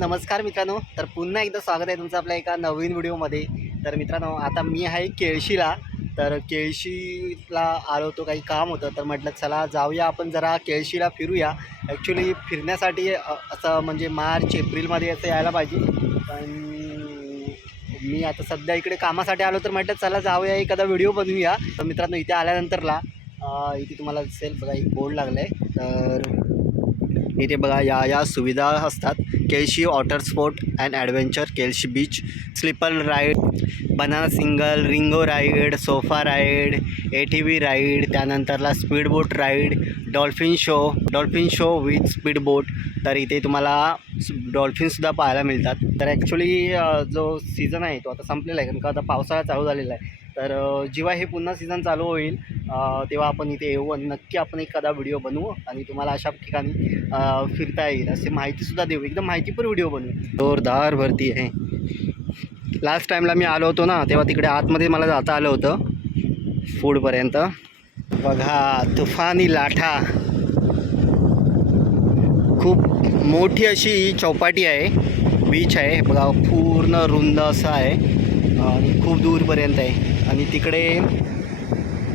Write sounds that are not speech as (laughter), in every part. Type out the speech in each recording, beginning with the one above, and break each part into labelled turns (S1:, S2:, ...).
S1: नमस्कार मित्रांनो तर पुन्हा एकदा स्वागत आहे तुमचं आपल्या एका नवीन व्हिडिओमध्ये. तर मित्रांनो आता मी आहे केळशीला. तर केळशीला आलो होतो काही काम होतं तर म्हटलं चला जाऊया आपण जरा केळशीला फिरूया. ॲक्च्युली फिरण्यासाठी असं म्हणजे मार्च एप्रिलमध्ये असं यायला पाहिजे. पण मी आता सध्या इकडे कामासाठी आलो तर म्हटलं चला जाऊया एखादा व्हिडिओ बनवूया. तर मित्रांनो इथे आल्यानंतरला इथे तुम्हाला दिसेल बघा एक बोर्ड लागला आहे तर इथे बघा या या सुविधा असतात. Kelshi water sport and adventure Kelshi beach slipper ride banana single ringo ride sofa ride A T V ride त्यानंतरला speedboat ride dolphin show dolphin show with speed boat तर इथे तुम्हाला डॉल्फिनसुद्धा पाहायला मिळतात. तर ॲक्च्युली जो सीझन आहे तो आता संपलेला आहे कारण का आता पावसाळा चालू झालेला आहे. तर जेव्हा हे पुन्हा सीझन चालू होईल तेव्हा आपण इथे येऊ आणि नक्की आपण एखादा व्हिडिओ बनवू आणि तुम्हाला अशा ठिकाणी फिरता येईल असे माहितीसुद्धा देऊ. एकदम माहितीपूर व्हिडिओ बनवू. जोरदार भरती आहे. लास्ट टाईमला मी आलो होतो ना तेव्हा तिकडे आतमध्ये मला जाता आलं होतं. फूडपर्यंत बघा तुफानी लाठा. खूप मोठी अशी ही चौपाटी आहे. बीच आहे. बघा पूर्ण रुंद असं आहे. आणि खूप दूरपर्यंत आहे. आणि तिकडे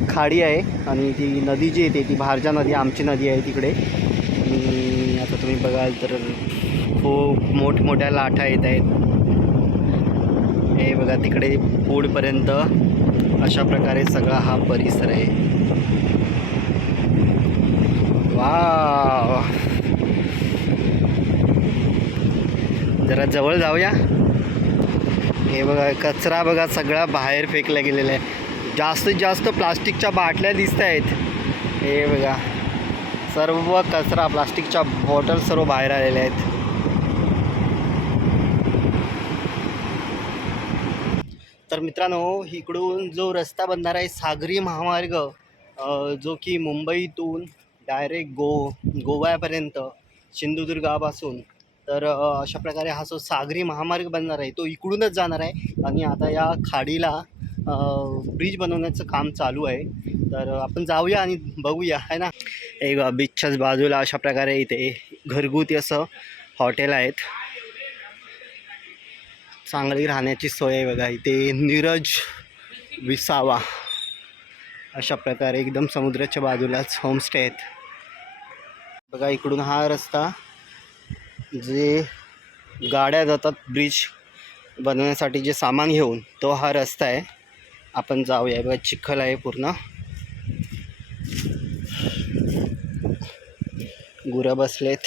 S1: खाडी आहे आणि ती नदी जी येते ती भारजा नदी आमची नदी आहे तिकडे. आणि आता तुम्ही बघाल तर खूप मोठमोठ्या लाटा येत आहेत. हे बघा तिकडे पुढपर्यंत अशा प्रकारे सगळा हा परिसर आहे. वा जरा जवळ जाऊया. हे बघा कचरा बघा सगळा बाहेर फेकला गेलेला आहे. जास्तीत जास्त प्लास्टिकच्या बाटल्या दिसत आहेत. हे बघा सर्व कचरा प्लास्टिकच्या बॉटल सर्व बाहेर आलेल्या आहेत. तर मित्रांनो इकडून जो रस्ता बनणार आहे सागरी महामार्ग जो की मुंबईतून डायरेक्ट गो गोव्यापर्यंत सिंधुदुर्गापासून. तर अशा प्रकारे हा जो सागरी महामार्ग बनणार आहे तो इकडूनच जाणार आहे. आणि आता या खाडीला ब्रिज बनवण्याचं काम चालू आहे. तर आपण जाऊया आणि बघूया आहे ना? एक बीचच्याच बाजूला अशा प्रकारे इथे घरगुती असं हॉटेल आहेत. चांगली राहण्याची सोय आहे बघा इथे नीरज विसावा. अशा प्रकारे एकदम समुद्राच्या बाजूलाच होमस्टे आहेत. बघा इकडून हा रस्ता जे गाड्या जातात ब्रिज बनवण्यासाठी जे सामान घेऊन तो हा रस्ता आहे. आपण जाऊया. बघा चिखल आहे पूर्ण. गुरं बसलेत.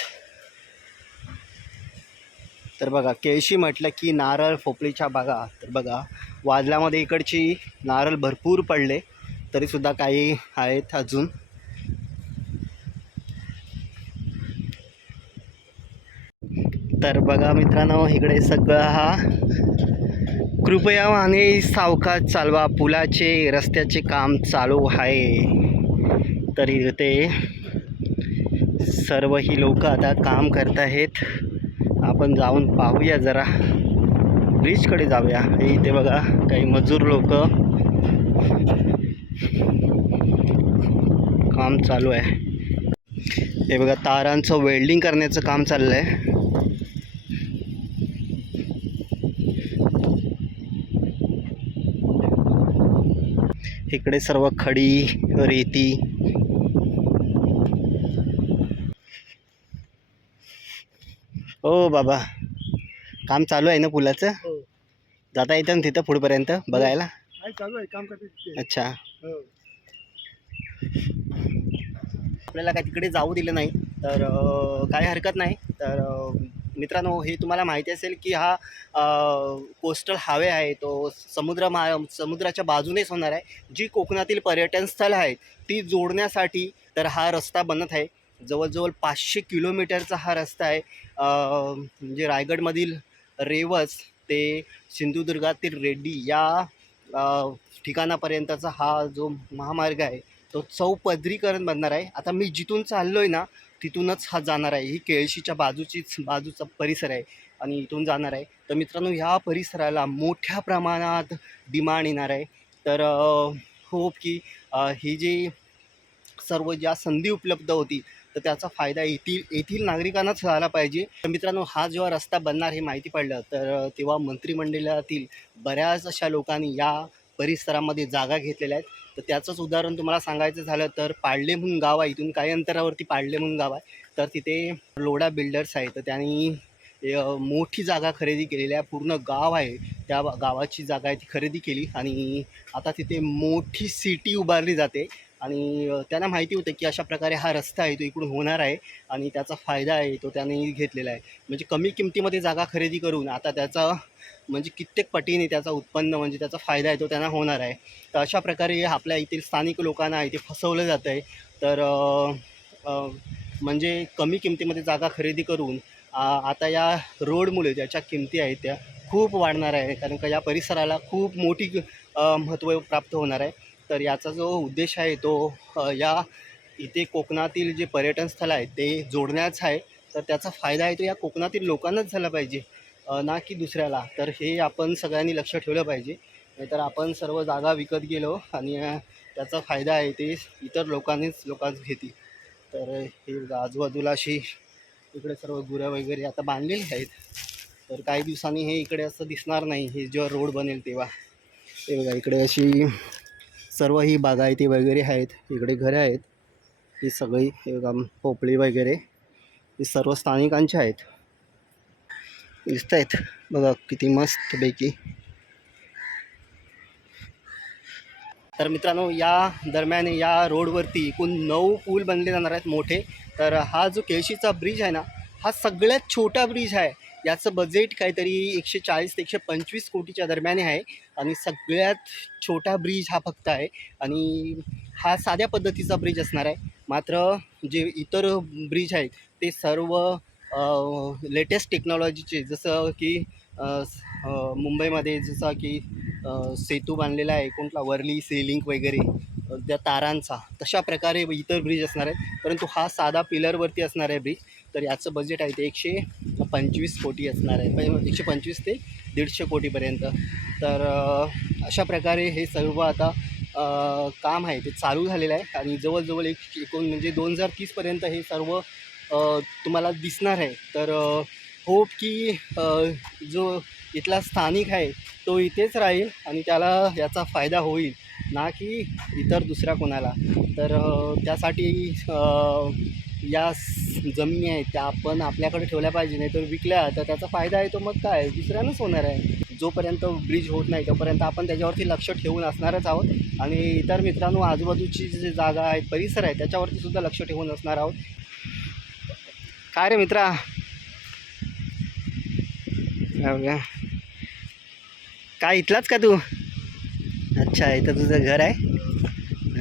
S1: तर बघा केळशी म्हटलं की नारळ फोपळीच्या बागा. तर बघा वादलामध्ये इकडची नारळ भरपूर पडले. तरीसुद्धा काही आहेत अजून. तर बघा मित्रांनो इकडे सगळं हा. कृपया आणि सावकाश चालवा. पुलाचे रस्त्याचे काम चालू आहे. तर इथे सर्व ही लोक आता काम करत आहेत. आपण जाऊन पाहूया जरा. ब्रिजकडे जाऊया. इथे बघा काही मजूर लोक. काम चालू आहे. हे बघा तारांचं वेल्डिंग करण्याचं काम चाललं आहे इकडे सर्व खडी रेती. ओ बाबा काम चालू आहे ना पुलाचं?
S2: हो.
S1: जाता येतं ना तिथं पुढपर्यंत बघायला?
S2: आहे चालू आहे काम करते
S1: अच्छा.
S2: हो.
S1: आपल्याला काय तिकडे जाऊ दिलं नाही तर काही हरकत नाही तर मित्रांनो हे तुम्हाला माहिती असेल की हा कोस्टल हावे आहे. तो समुद्र मा समुद्राच्या बाजूनेच होणार आहे. जी कोकणातील पर्यटन स्थळ आहेत ती जोडण्यासाठी तर हा रस्ता बनत आहे. जवळजवळ पाचशे किलोमीटरचा हा रस्ता आहे. म्हणजे रायगडमधील रेवस ते सिंधुदुर्गातील रेड्डी या ठिकाणापर्यंतचा हा जो महामार्ग आहे तो चौपदरीकरण बनणार आहे. आता मी जिथून चाललो आहे ना तिथूनच हा जाणार आहे. ही केळशीच्या बाजूचीच बाजूचा परिसर आहे आणि इथून जाणार आहे. तर मित्रांनो ह्या परिसराला मोठ्या प्रमाणात डिमांड येणार आहे. तर होप की ही जी सर्व ज्या संधी उपलब्ध होती तर त्याचा फायदा येथील येथील नागरिकांनाच झाला पाहिजे. तर मित्रांनो हा जेव्हा रस्ता बनणार हे माहिती पडलं तर तेव्हा मंत्रिमंडळातील बऱ्याच अशा लोकांनी या परिसरामध्ये जागा घेतलेल्या आहेत. तर त्याचंच उदाहरण तुम्हाला सांगायचं झालं तर पाडले म्हणून गाव आहे. इथून काही अंतरावरती पाडले म्हणून गाव आहे. तर तिथे लोडा बिल्डर्स आहे तर त्यांनी मोठी जागा खरेदी केलेली आहे. पूर्ण गाव आहे. त्या गावाची जागा आहे ती खरेदी केली. आणि आता तिथे मोठी सिटी उभारली जाते. आणि त्यांना माहिती होतं की अशा प्रकारे हा रस्ता आहे तो इकडून होणार आहे आणि त्याचा फायदा आहे तो त्यांनी घेतलेला आहे. म्हणजे कमी किमतीमध्ये जागा खरेदी करून आता त्याचा म्हणजे कित्येक पटीने त्याचा उत्पन्न म्हणजे त्याचा फायदा आहे तो त्यांना होणार आहे. तर अशा प्रकारे आपल्या येथील स्थानिक लोकांना इथे फसवलं जातं आहे. तर म्हणजे कमी किमतीमध्ये जागा खरेदी करून आता या रोडमुळे ज्याच्या किमती आहेत त्या खूप वाढणार आहे. कारण का या परिसराला खूप मोठी महत्त्व प्राप्त होणार आहे. तर याचा जो उद्देश आहे तो या इथे कोकणातील जे पर्यटन स्थळ आहेत ते जोडण्याच आहे. तर त्याचा फायदा आहे तो या कोकणातील लोकांनाच झाला पाहिजे ना की दुसऱ्याला. तर हे आपण सगळ्यांनी लक्ष ठेवलं पाहिजे. नाहीतर आपण सर्व जागा विकत गेलो आणि त्याचा फायदा आहे ते इतर लोकांनीच लोकांच घेतील. तर हे बघा, आजूबाजूला अशी इकडे सर्व गुऱ्या वगैरे आता बांधलेली आहेत. तर काही दिवसांनी हे इकडे असं दिसणार नाही. हे जेव्हा रोड बनेल तेव्हा. ते बघा इकडे अशी सर्व ही बागायती वगैरे आहेत इकडे घरे आहेत. ही सगळी पोपळी वगैरे. ही सर्व स्थानिकांची आहेत. दिसत आहेत बघा किती मस्तपैकी. तर मित्रांनो या दरम्यान या रोडवरती एकूण नऊ पूल बनले जाणार आहेत मोठे. तर हा जो केळशीचा ब्रिज आहे ना हा सगळ्यात छोटा ब्रिज आहे. याचं बजेट काहीतरी एकशे चाळीस ते एकशे पंचवीस कोटीच्या दरम्यान आहे. आणि सगळ्यात छोटा ब्रिज हा फक्त आहे. आणि हा साध्या पद्धतीचा ब्रिज असणार आहे. मात्र जे इतर ब्रिज आहेत ते सर्व लेटेस्ट टेक्नॉलॉजीचे जसं की मुंबईमध्ये जसं की सेतू बांधलेला आहे कोणता वरली सेलिंक वगैरे त्या तारांचा तशा प्रकारे इतर ब्रिज असणार आहेत. परंतु हा साधा पिलरवरती असणार आहे ब्रिज. तर याचं बजेट आहे ते एकशे पंचवीस कोटी असणार आहे. म्हणजे एकशे पंचवीस ते दीडशे कोटीपर्यंत. तर अशा प्रकारे हे सर्व आता काम आहे. ते चालू झालेलं आहे आणि जवळजवळ एक एकूण म्हणजे दोन हजार तीसपर्यंत हे सर्व तुम्हाला दिसणार आहे. तर होप की जो इथला स्थानिक आहे तो इथेच राहील आणि त्याला याचा फायदा होईल. ना की इतर दुसऱ्या कोणाला. तर त्यासाठी या जमिनी आहेत त्या आपण आपल्याकडे ठेवल्या पाहिजे नाही तर विकल्या तर त्याचा फायदा आहे तो मग काय? दुसऱ्यानंच होणार आहे. जोपर्यंत ब्रिज होत नाही तोपर्यंत आपण त्याच्यावरती लक्ष ठेवून असणारच आहोत. आणि इतर मित्रांनो आजूबाजूची जी जागा आहेत परिसर आहे त्याच्यावरती सुद्धा लक्ष ठेवून असणार आहोत. काय रे मित्रा? काय इथलाच का तू? अच्छा इथं तुझं घर आहे?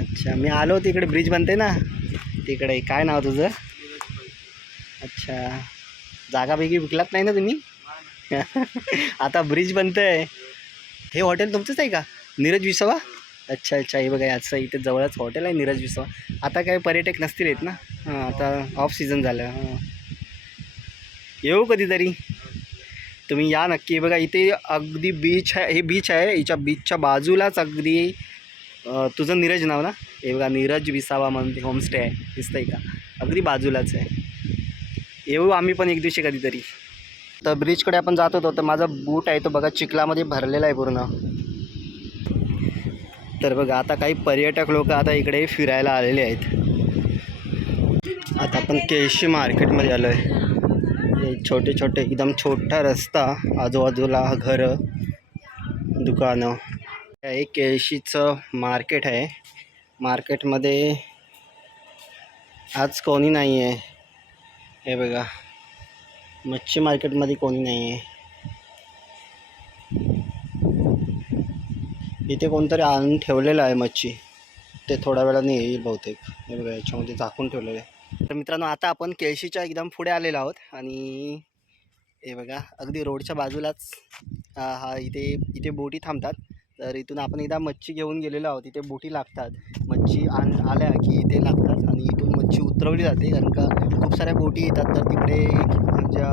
S1: अच्छा मी आलो तिकडे ब्रिज बनते ना? तिकडे काय नाव तुझं? अच्छा जागापैकी विकलात नाही ना तुम्ही? (laughs) आता ब्रिज बनतं आहे हे हॉटेल तुमचंच आहे का? नीरज विसावा? अच्छा अच्छा हे बघा याचं इथे जवळच हॉटेल आहे नीरज विसावा. आता काय पर्यटक नसतील येत ना? हां आता ऑफ सीझन झालं. हां. येऊ कधीतरी? तुम्ही या नक्की. बघा इथे अगदी बीच आहे. हे बीच आहे. हिच्या बीचच्या बाजूलाच अगदी तुझं नीरज नाव ना? हे बघा नीरज विसावा म्हणून ते होमस्टे आहे. दिसतंय का? अगदी बाजूलाच आहे. येऊ आम्ही पण एक दिवशी कधीतरी. तर ब्रिजकडे आपण जात होतो तर माझा बूट आहे तो बघा चिखलामध्ये भरलेला आहे पूर्ण. तर बघा आता काही पर्यटक लोक आता इकडे फिरायला आलेले आहेत. आता आपण केळशी मार्केटमध्ये आलो आहे छोटे छोटे एकदम छोटा रस्ता आजूबाजूला घरं दुकानं. हे केळशीचं मार्केट आहे. मार्केटमध्ये आज कोणी नाही आहे हे बघा. मच्छी मार्केटमध्ये कोणी नाही आहे इथे कोणतरी आणून ठेवलेलं आहे मच्छी. ते थोड्या वेळाने येईल बहुतेक. हे बघा याच्यामध्ये झाकून ठेवलेलं आहे. तर मित्रांनो आता आपण केळशीच्या एकदम पुढे आलेलो आहोत आणि हे बघा अगदी रोडच्या बाजूलाच हा इथे इथे बोटी थांबतात. तर इथून आपण एकदा मच्छी घेऊन गेलेलो आहोत. इथे बोटी लागतात. मच्छी आण आल्या की इथे लागतात आणि इथून मच्छी उतरवली जाते. कारण का खूप साऱ्या बोटी येतात तर तिकडे ज्या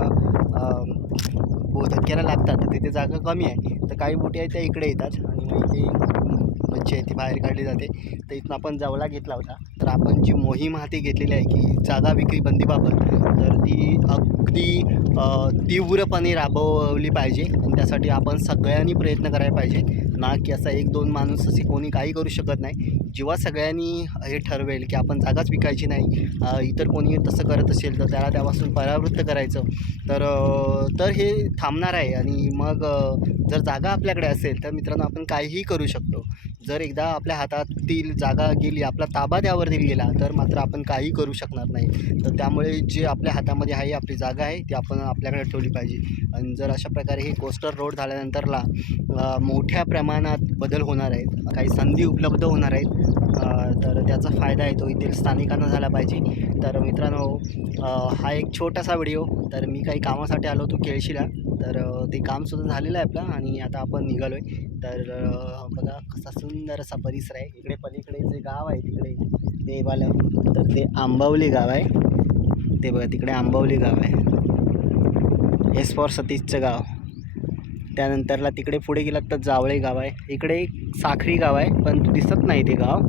S1: धक्क्याला लागतात. तर तिथे जागा कमी आहे. तर काही बोटी आहेत त्या इकडे येतात आणि मग इथे मच्छी ती बाहेर काढली जाते. तर इथून आपण जवला घेतला होता. तर आपण जी मोहीम हाती घेतलेली आहे की जागा विक्री बंदीबाबत तर ती अगदी तीव्रपणे राबवली पाहिजे आणि त्यासाठी आपण सगळ्यांनी प्रयत्न करायला पाहिजे. ना की असा एक दोन माणूस असे कोणी काही करू शकत नाही. जेव्हा सगळ्यांनी हे ठरवेल की आपण जागाच विकायची नाही इतर कोणी तसं करत असेल तर त्याला त्यापासून परावृत्त करायचं. तर तर हे थांबणार आहे आणि मग जर जागा आपल्याकडे असेल तर मित्रांनो आपण काहीही करू शकतो. जर एकदा आपल्या हातातील जागा गेली आपला ताबा त्यावर दिली गेला तर मात्र आपण काही करू शकणार नाही. तर त्यामुळे जे आपल्या हातामध्ये आहे आपली जागा आहे ती आपण आपल्याकडे ठेवली पाहिजे. आणि जर अशा प्रकारे हे कोस्टर रोड झाल्यानंतरला मोठ्या प्रमाणात बदल होणार आहेत काही संधी उपलब्ध होणार आहेत तर त्याचा फायदा आहे तो येथील स्थानिकांना झाला पाहिजे. तर मित्रांनो हा एक छोटासा व्हिडिओ. तर मी काही कामासाठी आलो होतो केळशीला. तर ते कामसुद्धा झालेलं आहे आपलं आणि आता आपण निघालो आहे तर बघा कसा सुंदर असा परिसर आहे. इकडे पलीकडे जे गाव आहे तिकडे ते वालं तर ते आंबावली गाव आहे. ते बघा तिकडे आंबावली गाव आहे. एस फॉर सतीशचं गाव. त्यानंतरला तिकडे पुढे गेलात तर जावळे गाव आहे. इकडे एक साखरी गाव आहे पण दिसत नाही ते गाव.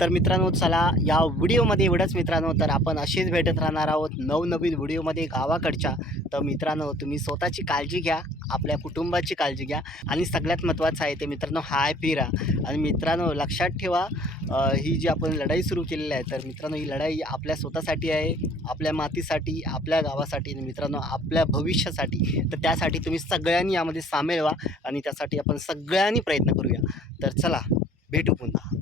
S1: तर मित्रांनो चला या व्हिडिओमध्ये एवढंच मित्रांनो तर आपण असेच भेटत राहणार आहोत नवनवीन व्हिडिओमध्ये गावाकडच्या. तर मित्रांनो तुम्ही स्वतःची काळजी घ्या आपल्या कुटुंबाची काळजी घ्या आणि सगळ्यात महत्त्वाचं आहे ते मित्रांनो हाय फिरा. आणि मित्रांनो लक्षात ठेवा ही जी आपण लढाई सुरू केलेली आहे तर मित्रांनो ही लढाई आपल्या स्वतःसाठी आहे आपल्या मातीसाठी आपल्या गावासाठी आणि मित्रांनो आपल्या भविष्यासाठी. तर त्यासाठी तुम्ही सगळ्यांनी यामध्ये सामील व्हा आणि त्यासाठी आपण सगळ्यांनी प्रयत्न करूया. तर चला भेटू पुन्हा.